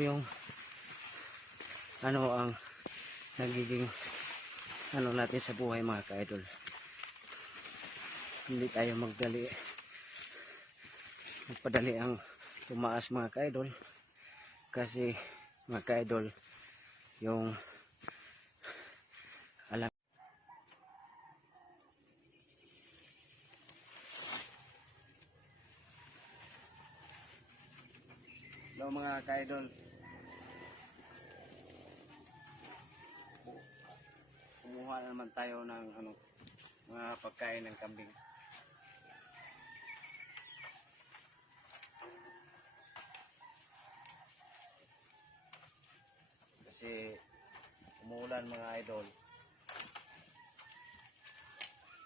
yung ano ang nagiging ano natin sa buhay mga ka-idol. Hindi tayo magpadali ang tumaas mga ka-idol, kasi mga ka-idol yung alam. Hello mga ka-idol, kumuha na naman tayo ng mga pagkain ng kambing. Kasi umuulan mga idol,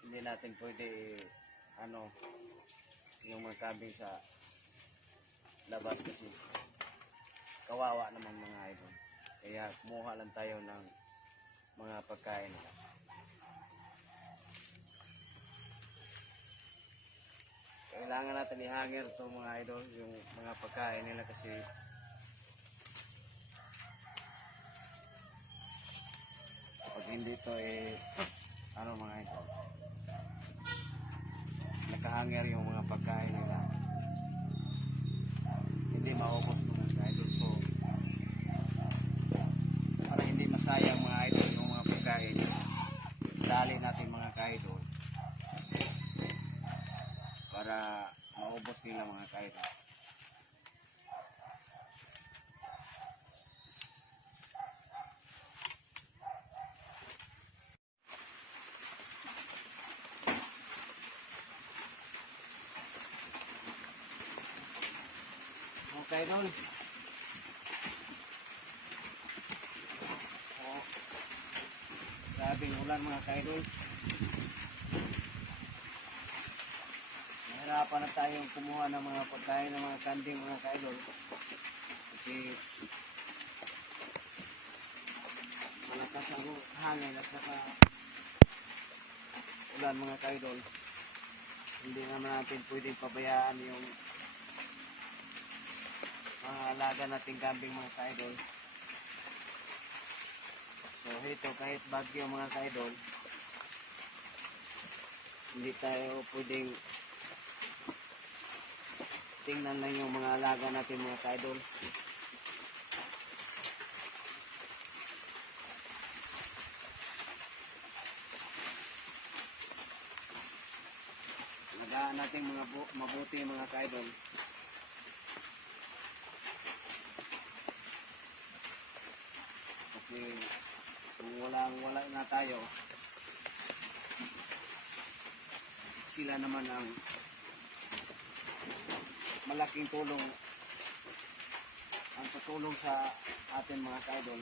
hindi natin pwede yung mga kambing sa labas kasi kawawa naman mga idol. Kaya kumuha lang tayo ng mga pagkain nila. Kailangan natin i-hanger to mga idol, yung mga pagkain nila, kasi pag hindi to mga idol, nakahanger yung mga pagkain nila, hindi maubos mga idol. So para hindi masayang mga idol yung mga pagkain, dali natin mga idol para maubos nila mga idol. Okay idol. Grabing ulan mga ka-idol. Nahirapan na tayong kumuha ng mga pagkain ng mga kambing mga ka-idol, kasi malakas ang hangin at saka ulan mga ka-idol. Hindi naman natin pwedeng pabayaan yung mga alaga nating kambing mga ka-idol. So ito, kahit bagyo mga ka-idol, hindi tayo pwedeng tingnan lang yung mga alaga natin mga ka-idol. Alagaan natin mabuti mga ka-idol. Kasi kung wala na tayo, sila naman ang malaking tulong, ang tutulong sa atin mga ka-idol.